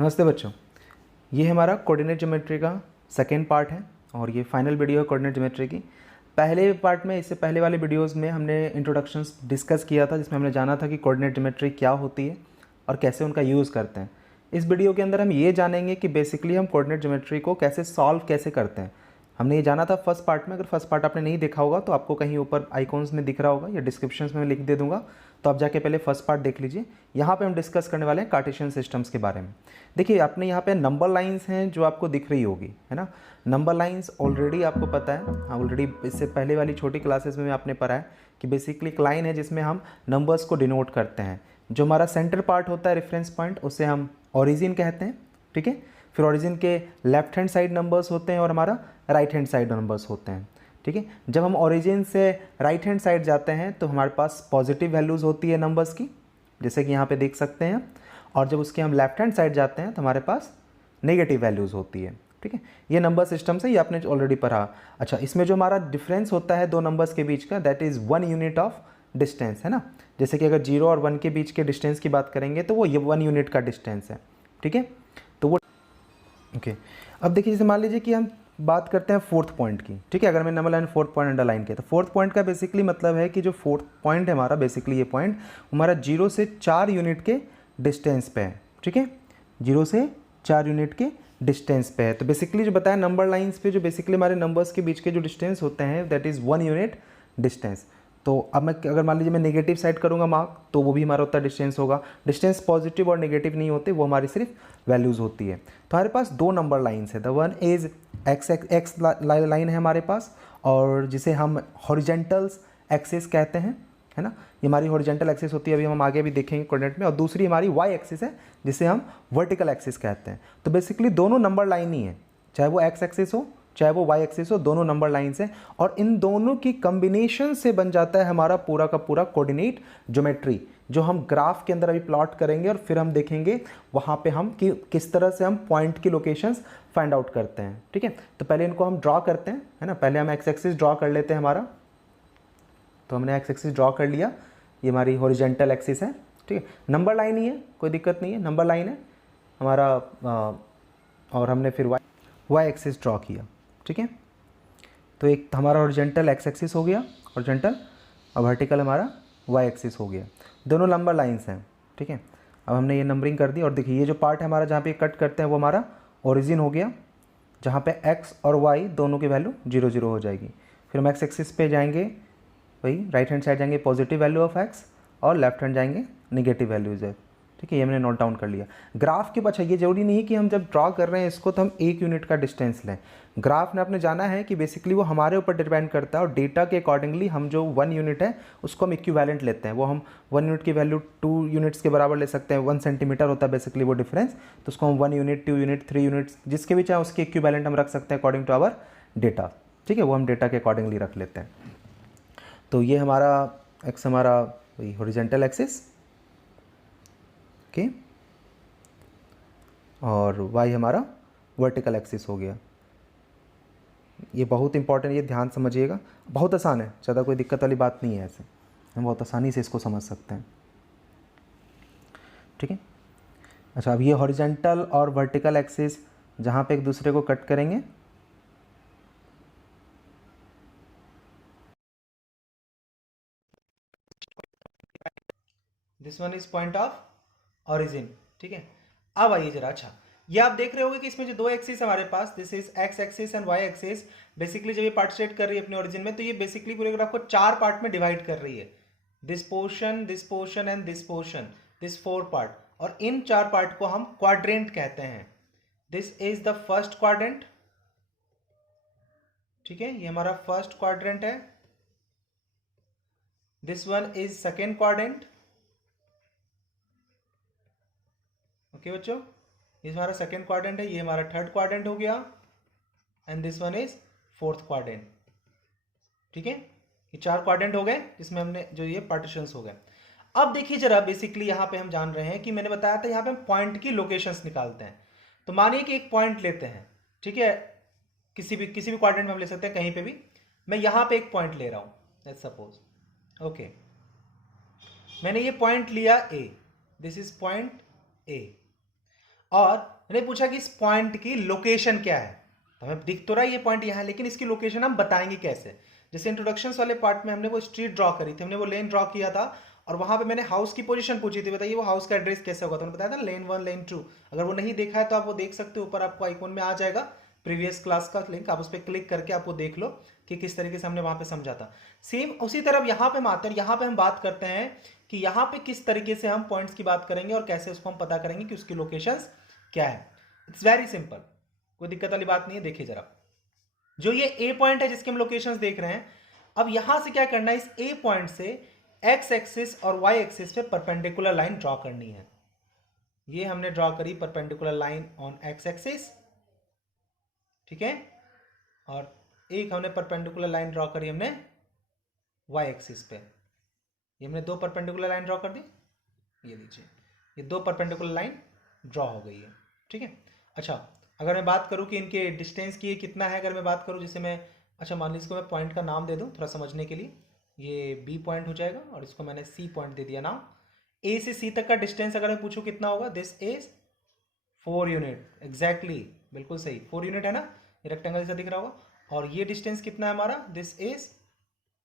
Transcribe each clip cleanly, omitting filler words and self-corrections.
नमस्ते बच्चों, ये हमारा कोऑर्डिनेट ज्योमेट्री का सेकेंड पार्ट है और ये फाइनल वीडियो है कोऑर्डिनेट ज्योमेट्री की। पहले पार्ट में, इससे पहले वाले वीडियोस में हमने इंट्रोडक्शंस डिस्कस किया था, जिसमें हमने जाना था कि कोऑर्डिनेट ज्योमेट्री क्या होती है और कैसे उनका यूज़ करते हैं। इस वीडियो के अंदर हम ये जानेंगे कि बेसिकली हम कोऑर्डिनेट ज्योमेट्री को कैसे सॉल्व कैसे करते हैं। हमने ये जाना था फर्स्ट पार्ट में। अगर फर्स्ट पार्ट आपने नहीं देखा होगा तो आपको कहीं ऊपर आइकॉन्स में दिख रहा होगा या डिस्क्रिप्शन में लिख दे दूंगा, तो आप जाके पहले फर्स्ट पार्ट देख लीजिए। यहाँ पे हम डिस्कस करने वाले हैं कार्टेशियन सिस्टम्स के बारे में। देखिए, आपने यहाँ पे नंबर लाइंस हैं जो आपको दिख रही होगी, है ना। नंबर लाइंस ऑलरेडी आपको पता है, ऑलरेडी इससे पहले वाली छोटी क्लासेस में आपने पढ़ा है कि बेसिकली एक लाइन है जिसमें हम नंबर्स को डिनोट करते हैं। जो हमारा सेंटर पार्ट होता है, रेफरेंस पॉइंट, उसे हम ओरिजिन कहते हैं, ठीक है। फिर ओरिजिन के लेफ्ट हैंड साइड नंबर्स होते हैं और हमारा राइट हैंड साइड नंबर्स होते हैं, ठीक है। जब हम ओरिजिन से राइट हैंड साइड जाते हैं तो हमारे पास पॉजिटिव वैल्यूज़ होती है नंबर्स की, जैसे कि यहाँ पे देख सकते हैं। और जब उसके हम लेफ्ट हैंड साइड जाते हैं तो हमारे पास नेगेटिव वैल्यूज़ होती है, ठीक है। ये नंबर सिस्टम से ये आपने ऑलरेडी पढ़ा। अच्छा, इसमें जो हमारा डिफरेंस होता है दो नंबर्स के बीच का, that is 1 unit of distance, है ना। जैसे कि अगर 0 और 1 के बीच के डिस्टेंस की बात करेंगे तो वो ये 1 यूनिट का डिस्टेंस है, ठीक है। तो वो ओके अब देखिए, जैसे मान लीजिए कि हम बात करते हैं फोर्थ पॉइंट की, ठीक है। अगर मैं number line fourth point underline किया तो फोर्थ पॉइंट का बेसिकली मतलब है कि जो फोर्थ पॉइंट है हमारा, बेसिकली ये पॉइंट हमारा 0 से 4 यूनिट के डिस्टेंस पे है, ठीक है। 0 से 4 यूनिट के डिस्टेंस पे है। तो बेसिकली जो बताया, नंबर लाइंस पे जो बेसिकली हमारे नंबर्स के बीच के जो डिस्टेंस होते हैं दैट इज़ 1 यूनिट डिस्टेंस। तो अब मैं अगर मान लीजिए मैं नेगेटिव साइड करूँगा मार्क, तो वो भी हमारा उतना डिस्टेंस होगा। डिस्टेंस पॉजिटिव और नेगेटिव नहीं होते, वो हमारी सिर्फ वैल्यूज़ होती है। तो हमारे पास दो नंबर लाइन्स है। The one is x line है हमारे पास, और जिसे हम हॉरिजेंटल्स एक्सिस कहते हैं, है ना। ये हमारी हॉरिजेंटल एक्सिस होती है, अभी हम आगे भी देखेंगे कोऑर्डिनेट में। और दूसरी हमारी वाई एक्सिस है, जिसे हम वर्टिकल एक्सिस कहते हैं। तो बेसिकली दोनों नंबर लाइन ही है, चाहे वो एक्स एक्सिस हो चाहे वो वाई एक्सिस हो, दोनों नंबर लाइंस हैं। और इन दोनों की कॉम्बिनेशन से बन जाता है हमारा पूरा का पूरा कोऑर्डिनेट ज्योमेट्री, जो हम ग्राफ के अंदर अभी प्लॉट करेंगे और फिर हम देखेंगे वहाँ पे हम कि किस तरह से हम पॉइंट की लोकेशंस फाइंड आउट करते हैं, ठीक है। तो पहले इनको हम ड्रॉ करते हैं, है ना। पहले हम एक्स एक्सिस ड्रॉ कर लेते हैं हमारा। तो हमने एक्स एक्सिस ड्रॉ कर लिया, ये हमारी हॉरिजेंटल एक्सिस है, ठीक है। नंबर लाइन ही है, कोई दिक्कत नहीं है, नंबर लाइन है हमारा। और हमने फिर वाई एक्सिस ड्रॉ किया, ठीक है। तो एक हमारा हॉरिजेंटल एक्स एक्सिस हो गया, हॉरिजेंटल, और वर्टिकल हमारा वाई एक्सिस हो गया। दोनों नंबर लाइंस हैं, ठीक है। अब हमने ये नंबरिंग कर दी और देखिए ये जो पार्ट है हमारा जहाँ पे कट करते हैं वो हमारा ओरिजिन हो गया, जहाँ पे एक्स और वाई दोनों की वैल्यू 0 0 हो जाएगी। फिर हम एक्स एक्सिस पे जाएंगे, वही राइट हैंड साइड जाएंगे पॉजिटिव वैल्यू ऑफ एक्स, और लेफ्ट हैंड जाएंगे नेगेटिव वैल्यूज है, ठीक है। ये हमने नोट डाउन कर लिया। ग्राफ के अच्छा, ये जरूरी नहीं है कि हम जब ड्रॉ कर रहे हैं इसको तो हम 1 यूनिट का डिस्टेंस लें। ग्राफ में आपने जाना है कि बेसिकली वो हमारे ऊपर डिपेंड करता है, और डेटा के अकॉर्डिंगली हम जो 1 यूनिट है उसको हम इक्विवेलेंट लेते हैं। वो हम 1 यूनिट की वैल्यू 2 यूनिट्स के बराबर ले सकते हैं। 1 सेंटीमीटर होता है बेसिकली वो डिफरेंस, तो उसको हम 1 यूनिट, 2 यूनिट, 3 यूनिट्स, जिसके भी चाहे उसके इक्विवेलेंट हम रख सकते हैं अकॉर्डिंग टू आवर डेटा, ठीक है। वो हम डेटा के अकॉर्डिंगली रख लेते हैं। तो ये हमारा एक्स हमारा वही हॉरिजेंटल एक्सिस, ओके, और वाई हमारा वर्टिकल एक्सिस हो गया। ये बहुत इंपॉर्टेंट, ये ध्यान समझिएगा, बहुत आसान है, ज़्यादा कोई दिक्कत वाली बात नहीं है, ऐसे हम बहुत आसानी से इसको समझ सकते हैं, ठीक है। अच्छा, अब ये हॉरिजेंटल और वर्टिकल एक्सिस जहाँ पे एक दूसरे को कट करेंगे, this one is point of origin, ठीक है। अब आइए जरा, अच्छा ये आप देख रहे होंगे कि इसमें जो दो एक्सिस हमारे पास, this is x axis and y axis, basically जब ये पार्टिसिपेट कर रही है अपने ओरिजिन में, तो ये बेसिकली पूरे ग्राफ को 4 पार्ट में डिवाइड कर रही है। This portion and this portion, this 4 part, और इन 4 पार्ट को हम क्वाड्रेंट कहते हैं। This is the first quadrant, ठीक है, ये हमारा फर्स्ट क्वाड्रेंट है। This one is second quadrant, okay बच्चों, ये हमारा सेकेंड क्वाड्रेंट है, ये हमारा थर्ड क्वाड्रेंट हो गया, and this one is fourth quadrant, ठीक है। ये 4 क्वाड्रेंट हो गए जिसमें हमने जो ये पार्टीशंस हो गए। अब देखिए जरा, बेसिकली यहां पे हम जान रहे हैं कि मैंने बताया था यहां पे हम पॉइंट की लोकेशंस निकालते हैं। तो मानिए कि एक पॉइंट लेते हैं, ठीक है, किसी भी क्वाड्रेंट में हम ले सकते हैं, कहीं पे भी। मैं यहां पे एक पॉइंट ले रहा हूं, लेट्स सपोज, ओके, मैंने ये पॉइंट लिया ए, दिस इज पॉइंट ए। और मैंने पूछा कि इस पॉइंट की लोकेशन क्या है, तो हमें दिख तो रहा है ये पॉइंट यहाँ, लेकिन इसकी लोकेशन हम बताएंगे कैसे। जैसे इंट्रोडक्शन वाले पार्ट में हमने वो स्ट्रीट ड्रॉ करी थी, हमने वो लेन ड्रॉ किया था, और वहां पे मैंने हाउस की पोजीशन पूछी थी, बताइए वो हाउस का एड्रेस कैसे होगा, तो मैंने बताया था लेन 1 लेन 2। अगर वो नहीं देखा है तो आप वो देख सकते हो, ऊपर आपको आइकॉन में आ जाएगा प्रीवियस क्लास का लिंक, आप उस पर क्लिक करके आप वो देख लो कि किस तरीके से हमने वहां पे समझा था। सेम उसी तरह यहाँ पे हम आते हैं, यहाँ पे हम बात करते हैं कि यहाँ पे किस तरीके से हम पॉइंट्स की बात करेंगे और कैसे उसको हम पता करेंगे कि उसकी लोकेशंस क्या है। इट्स वेरी सिंपल, कोई दिक्कत वाली बात नहीं है। देखिए जरा, जो ये ए पॉइंट है जिसके हम लोकेशंस देख रहे हैं, अब यहां से क्या करना है, इस ए पॉइंट से एक्स एक्सिस और वाई एक्सिस पे परपेंडिकुलर लाइन ड्रॉ करनी है। ये हमने ड्रॉ करी perpendicular line on x axis, ठीक है, और एक हमने परपेंडिकुलर लाइन ड्रॉ करी हमने वाई एक्सिस पे। ये हमने दो परपेंडिकुलर लाइन ड्रॉ कर दी, ये लीजिए, ये दो परपेंडिकुलर लाइन ड्रॉ हो गई है, ठीक है। अच्छा, अगर मैं बात करूं कि इनके डिस्टेंस की कितना है, अगर मैं बात करूं जैसे मैं, अच्छा मान लीजिए इसको मैं पॉइंट का नाम दे दूं थोड़ा समझने के लिए, ये बी पॉइंट हो जाएगा और इसको मैंने सी पॉइंट दे दिया नाम। ए से सी तक का डिस्टेंस अगर मैं पूछूं कितना होगा, दिस इज 4 यूनिट, एग्जैक्टली बिल्कुल सही 4 यूनिट है ना, ये रेक्टेंगल जैसा दिख रहा होगा। और ये डिस्टेंस कितना है हमारा, दिस इज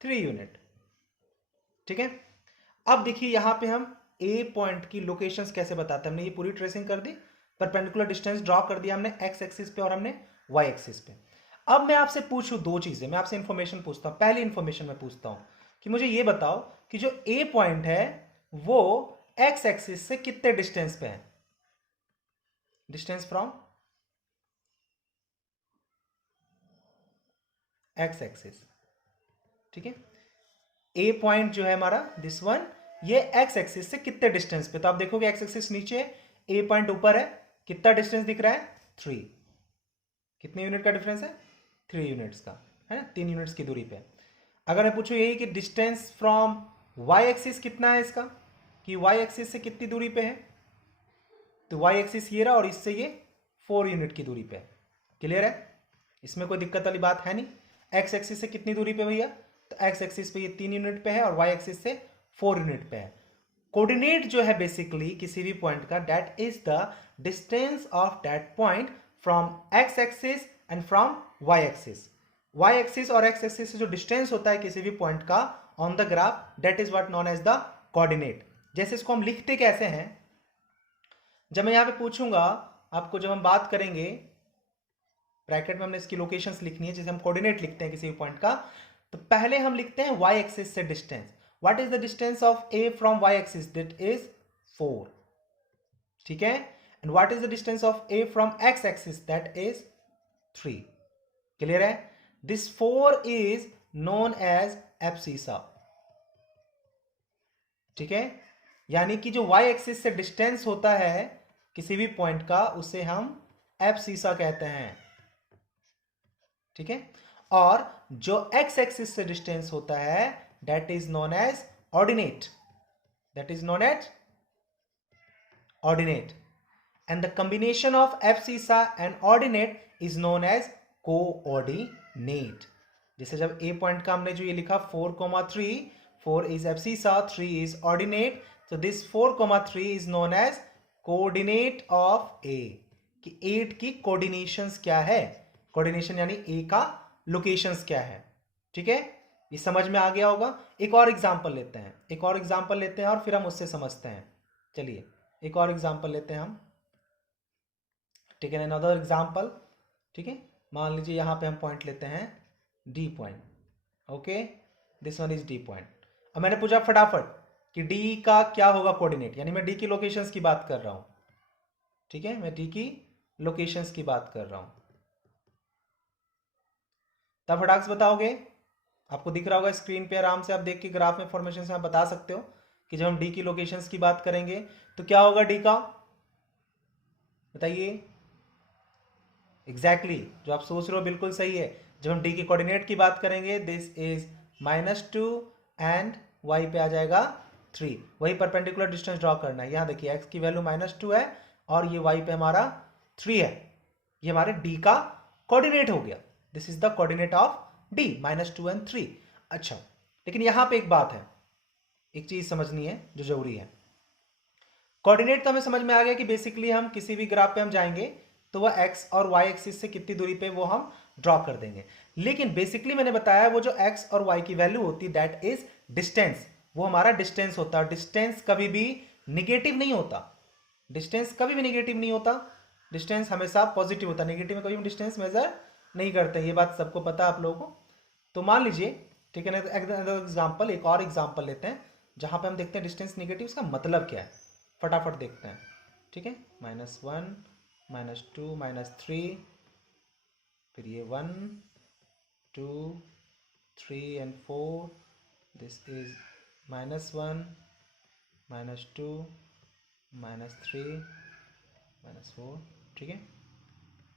3 यूनिट, ठीक है। अब देखिए यहां पे हम ए पॉइंट की लोकेशंस कैसे बताते हैं, हमने ये पूरी ट्रेसिंग कर दी, परपेंडिकुलर डिस्टेंस ड्रॉ कर दिया हमने एक्स एक्सिस पे और हमने वाई एक्सिस पे। अब मैं आपसे पूछूं दो चीजें, मैं आपसे इंफॉर्मेशन पूछता हूं, पहली इंफॉर्मेशन मैं पूछता हूं कि मुझे ये बताओ कि जो ए पॉइंट है वो एक्स एक्सिस से कितने डिस्टेंस पे है, डिस्टेंस फ्रॉम एक्स एक्सिस, ठीक है। ए पॉइंट जो है हमारा दिस वन, ये एक्स एक्सिस से कितने डिस्टेंस पे, तो आप देखोगे एक्स एक्सिस नीचे है, ए पॉइंट ऊपर है, कितना डिस्टेंस दिख रहा है 3, कितने यूनिट का डिफरेंस है 3 यूनिट्स का, है ना, 3 यूनिट्स की दूरी पे। अगर मैं पूछूं यही कि डिस्टेंस फ्रॉम वाई एक्सिस कितना है इसका, कि वाई एक्सिस से कितनी दूरी पे है, तो वाई एक्सिस ये रहा और इससे ये 4 यूनिट की दूरी पे है, क्लियर है, इसमें कोई दिक्कत वाली बात है नहीं। एक्स एक्सिस से कितनी दूरी पे भैया, तो एक्स एक्सिस पे ये 3 यूनिट पे है और वाई एक्सिस से 4 यूनिट पे है। कोऑर्डिनेट जो है बेसिकली किसी भी पॉइंट का, that is the distance of that point from x axis and from Y axis. Y axis और एक्स एक्सिस से जो डिस्टेंस होता है किसी भी पॉइंट का on the graph, that is what known as the coordinate. जैसे इसको हम लिखते कैसे हैं, जब मैं यहां पे पूछूंगा आपको, जब हम बात करेंगे ब्रैकेट में हमने इसकी लोकेशंस लिखनी है, जैसे हम कोऑर्डिनेट लिखते हैं किसी भी पॉइंट का, तो पहले हम लिखते हैं वाई एक्सिस से distance. What is the distance of A from Y axis, that is 4, ठीक है। And what is the distance of A from x axis, that is 3, clear है। This 4 is known as abscissa, ठीक है, यानी कि जो Y axis से distance होता है किसी भी पॉइंट का, उसे हम एब्सिसा कहते हैं, ठीक है। और जो एक्स एक्सिस से डिस्टेंस होता है that is known as ordinate, that is known as ordinate, and the combination of abscissa and ordinate is known as coordinate. जैसे जब ए पॉइंट का हमने जो ये लिखा 4,3, 4 is abscissa, 3 is ordinate, so this 4,3 is known as coordinate of A, कि 8 की coordinations क्या है, कोऑर्डिनेशन यानी ए का लोकेशंस क्या है, ठीक है, ये समझ में आ गया होगा। एक और एग्जांपल लेते हैं, एक और एग्जांपल लेते हैं और फिर हम उससे समझते हैं। चलिए एक और एग्जांपल लेते हैं हम, ठीक है, अनदर एग्जांपल, ठीक है। मान लीजिए यहाँ पे हम पॉइंट लेते हैं D point, okay, this one is D point. अब मैंने पूछा फटाफट कि डी का क्या होगा कोऑर्डिनेट, यानी मैं डी की लोकेशंस की बात कर रहा हूं, ठीक है, मैं डी की लोकेशंस की बात कर रहा हूं, तब फटाक से बताओगे, आपको दिख रहा होगा स्क्रीन पे, आराम से आप देख के ग्राफ में फॉर्मेशन से आप बता सकते हो कि जब हम डी की लोकेशंस की बात करेंगे तो क्या होगा डी का, बताइए। एग्जैक्टली जो आप सोच रहे हो बिल्कुल सही है, जब हम डी की कोऑर्डिनेट की बात करेंगे दिस इज -2 एंड वाई पे आ जाएगा 3, वही परपेंडिकुलर डिस्टेंस ड्रॉ करना है। यहां देखिए एक्स की वैल्यू -2 है और ये वाई पे हमारा 3 है, ये हमारे डी का कोऑर्डिनेट हो गया, this is the coordinate of D, -2 and 3। अच्छा, लेकिन यहां पे एक बात है, एक चीज समझनी है जो जरूरी है, कोऑर्डिनेट तो हमें समझ में आ गया कि बेसिकली हम किसी भी ग्राफ पे हम जाएंगे तो वह एक्स और वाई एक्सिस से कितनी दूरी पे वो हम ड्रॉ कर देंगे। लेकिन बेसिकली मैंने बताया वो जो एक्स और वाई की वैल्यू होती है दैट इज डिस्टेंस, वो हमारा डिस्टेंस होता है। डिस्टेंस कभी भी निगेटिव नहीं होता, डिस्टेंस कभी भी निगेटिव नहीं होता, डिस्टेंस हमेशा पॉजिटिव होता है। नेगेटिव में कभी भी डिस्टेंस मेजर नहीं करते, ये बात सबको पता है आप लोगों को। तो मान लीजिए, ठीक है ना, एग्जाम्पल, एक और एग्जाम्पल लेते हैं जहां पे हम देखते हैं डिस्टेंस निगेटिव, इसका मतलब क्या है फटाफट देखते हैं। ठीक है, -1 -2 -3, फिर ये 1 2 3 एंड 4, दिस इज -1 -2 -3 -4। ठीक है,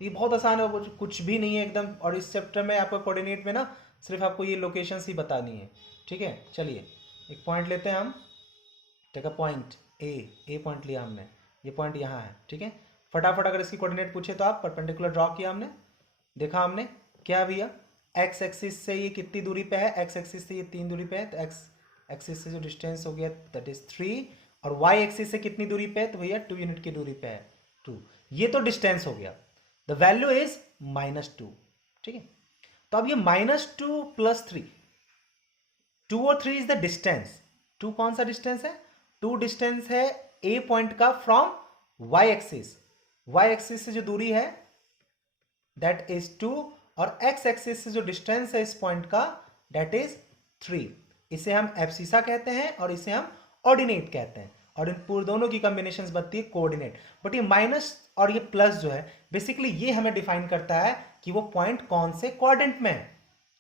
ये बहुत आसान है, कुछ भी नहीं है एकदम। और इस चैप्टर में आपको कोऑर्डिनेट में ना सिर्फ आपको ये लोकेशंस ही बतानी है। ठीक है, चलिए एक पॉइंट लेते हैं हम। Take a point A point लिया हमने, ये पॉइंट यहाँ है। ठीक है, फटाफट अगर इसकी कोऑर्डिनेट पूछे तो आप परपेंडिकुलर ड्रॉ किया हमने, देखा हमने क्या भैया, एक्स एक्सिस से ये कितनी दूरी पे है, एक्स एक्सिस से ये 3 दूरी पे है, तो एक्स एक्सिस से जो डिस्टेंस हो गया दैट इज 3, और वाई एक्सिस से कितनी दूरी पे है, तो भैया 2 यूनिट की दूरी पे है 2। ये तो डिस्टेंस हो गया, द वैल्यू इज -2। ठीक है, तो अब ये -2 + 3, 2 और 3 इज द डिस्टेंस। 2 कौन सा डिस्टेंस है, 2 डिस्टेंस है ए पॉइंट का from Y axis, Y axis से जो दूरी है दैट इज 2, और एक्स एक्सिस से जो डिस्टेंस है इस पॉइंट का दैट इज 3। इसे हम एब्सिसा कहते हैं और इसे हम ऑर्डिनेट कहते हैं, और इन पूरे दोनों की कॉम्बिनेशन बनती है कोऑर्डिनेट। बट ये माइनस और ये प्लस जो है बेसिकली ये हमें डिफाइन करता है कि वो पॉइंट कौन से क्वाड्रेंट में है,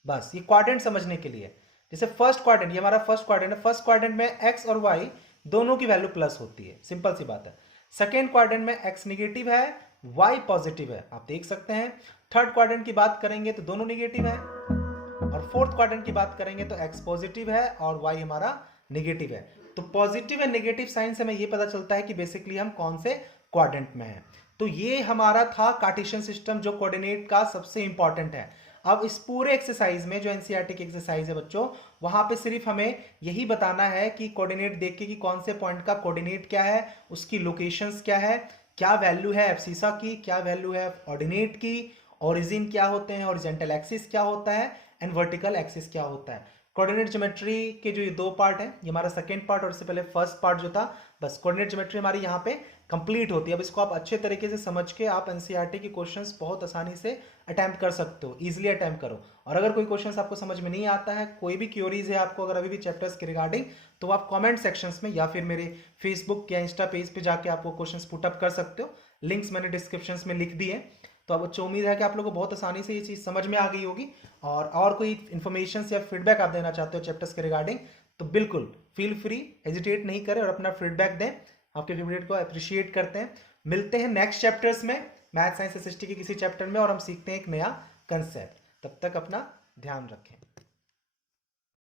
बस ये क्वाड्रेंट समझने के लिए। जैसे फर्स्ट क्वाड्रेंट, ये हमारा फर्स्ट क्वाड्रेंट है, फर्स्ट क्वाड्रेंट में एक्स और वाई दोनों की वैल्यू प्लस होती है, सिंपल सी बात है। सेकेंड क्वाड्रेंट में एक्स निगेटिव है, वाई पॉजिटिव है, आप देख सकते हैं। थर्ड क्वाड्रेंट की बात करेंगे तो दोनों निगेटिव है, और फोर्थ क्वाड्रेंट की बात करेंगे तो एक्स पॉजिटिव है और वाई हमारा निगेटिव है। तो पॉजिटिव एंड नेगेटिव साइन से हमें ये पता चलता है कि बेसिकली हम कौन से क्वाड्रेंट में हैं। तो ये हमारा था कार्टेशियन सिस्टम जो कोऑर्डिनेट का सबसे इंपॉर्टेंट है। अब इस पूरे एक्सरसाइज में जो एनसीईआरटी की एक्सरसाइज है बच्चों, वहां पे सिर्फ हमें यही बताना है कि कोऑर्डिनेट देख के कि कौन से पॉइंट का कोऑर्डिनेट क्या है, उसकी लोकेशंस क्या है, क्या वैल्यू है एब्सिसा की, क्या वैल्यू है ऑर्डिनेट की, ओरिजिन क्या होते हैं, हॉरिजॉन्टल एक्सिस क्या होता है, एंड वर्टिकल एक्सिस क्या होता है। कोऑर्डिनेट ज्योमेट्री के जो ये 2 पार्ट है, ये हमारा सेकंड पार्ट, और इससे पहले फर्स्ट पार्ट जो था, बस कोऑर्डिनेट ज्योमेट्री हमारी यहाँ पे कंप्लीट होती है। अब इसको आप अच्छे तरीके से समझ के आप एनसीईआरटी के क्वेश्चंस बहुत आसानी से अटेम्प्ट कर सकते हो, इजीली अटेम्प्ट करो। और अगर कोई क्वेश्चंस आपको समझ में नहीं आता है, कोई भी क्यूरीज है आपको अगर अभी भी चैप्टर्स के रिगार्डिंग, तो आप कमेंट सेक्शंस में या फिर मेरे फेसबुक या इंस्टा पेज पे जाके आप वो क्वेश्चंस पुटअप कर सकते हो। लिंक्स मैंने डिस्क्रिप्शन में लिख दी है। तो अब अच्छी उम्मीद है कि आप लोगों को बहुत आसानी से ये चीज़ समझ में आ गई होगी। और कोई इन्फॉर्मेशन या फीडबैक आप देना चाहते हो चैप्टर्स के रिगार्डिंग, तो बिल्कुल फील फ्री, हेजिटेट नहीं करें और अपना फीडबैक दें। आपके फीडबैक को अप्रिशिएट करते हैं। मिलते हैं नेक्स्ट चैप्टर्स में, मैथ साइंस एसएसटी के किसी चैप्टर में, और हम सीखते हैं एक नया कंसेप्ट। तब तक अपना ध्यान रखें।